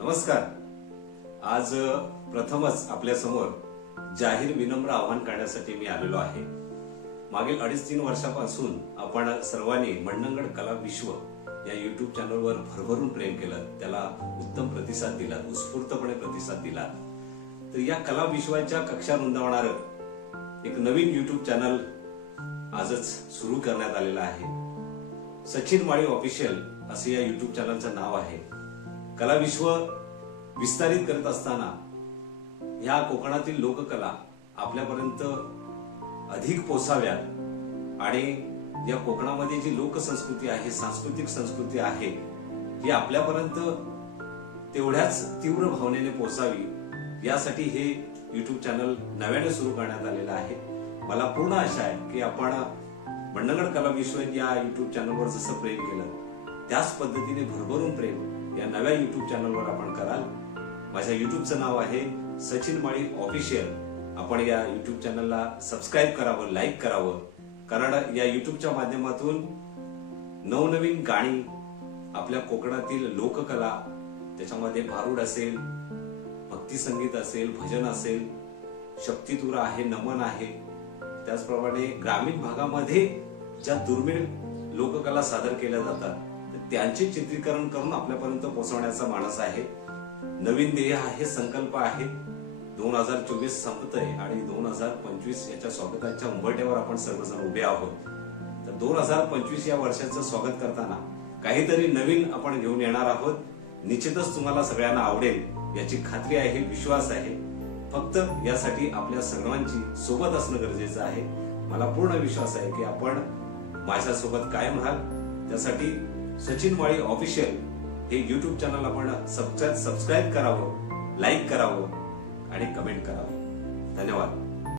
नमस्कार। आज प्रथमच आपल्या समोर जाहीर विनम्र आवाहन करण्यासाठी मी आलेलो आहे। मागील 2.5-3 वर्षापासून आपण सर्वांनी मंडणगड कला विश्व या YouTube चॅनलवर भरभरून प्रेम केलं, त्याला उत्तम प्रतिसाद दिला, उत्स्फूर्तपणे प्रतिसाद दिला। तर या कला विश्वाच्या कक्षा रुंदावणारं एक नवीन YouTube चॅनल आजच सुरू करण्यात आलेलं आहे। सचिन माळी ऑफिशियल असे या YouTube चॅनलचं नाव आहे। कला विश्व विस्तारित करत असताना या कोकणातील लोककला आपल्यापर्यंत अधिक पोहोचाव्यात आणि या कोकणामध्ये जी लोकसंस्कृती आहे, सांस्कृतिक संस्कृती आहे, ही आपल्यापर्यंत तेवढ्याच तीव्र भावनेने पोहोचावी यासाठी हे YouTube चॅनल नव्याने सुरू करण्यात आलेलं आहे। मला पूर्ण आशा आहे की आपण मंडणगड कला विश्व या YouTube चॅनलवर जसं प्रेम केलं त्याच पद्धतीने भरभरून प्रेम या नव्या YouTube चॅनलवर आपण कराल। माझ्या YouTubeचं नाव आहे सचिन माळी ऑफिशियल। आपण या YouTube चॅनलला सबस्क्राइब करावं, लाईक करावं, कारण या YouTubeच्या माध्यमातून नवनवीन गाणी, आपल्या कोकणातील लोककला, त्याच्यामध्ये भारुड असेल, भक्ती संगीत असेल, भजन असेल, शक्तितुरा आहे, नमन आहे, त्याचप्रमाणे ग्रामीण भागामध्ये ज्या दुर्मिळ लोककला सादर केल्या जातात त्यांचे चित्रीकरण करून आपल्यापर्यंत पोहोचवण्याचा मानस आहे। नवीन ध्येय आहे, संकल्प आहे। 2024 संपतंय आणि 2025 याच्या स्वागताच्या उंबरठ्यावर आपण सर्वजण उभे आहोत। तर 2025 या वर्षाचं स्वागत करताना काहीतरी नवीन आपण घेऊन येणार आहोत। निश्चितच तुम्हाला सगळ्यांना आवडेल याची खात्री आहे, विश्वास आहे। फक्त यासाठी आपल्या सर्वांची सोबत असणं गरजेचं आहे। मला पूर्ण विश्वास आहे की आपण माझ्यासोबत कायम राहाल। त्यासाठी सचिन माळी ऑफिशियल हे YouTube चॅनल आपण सबस्क्राइब करावं, लाईक करावं आणि कमेंट करावं। धन्यवाद।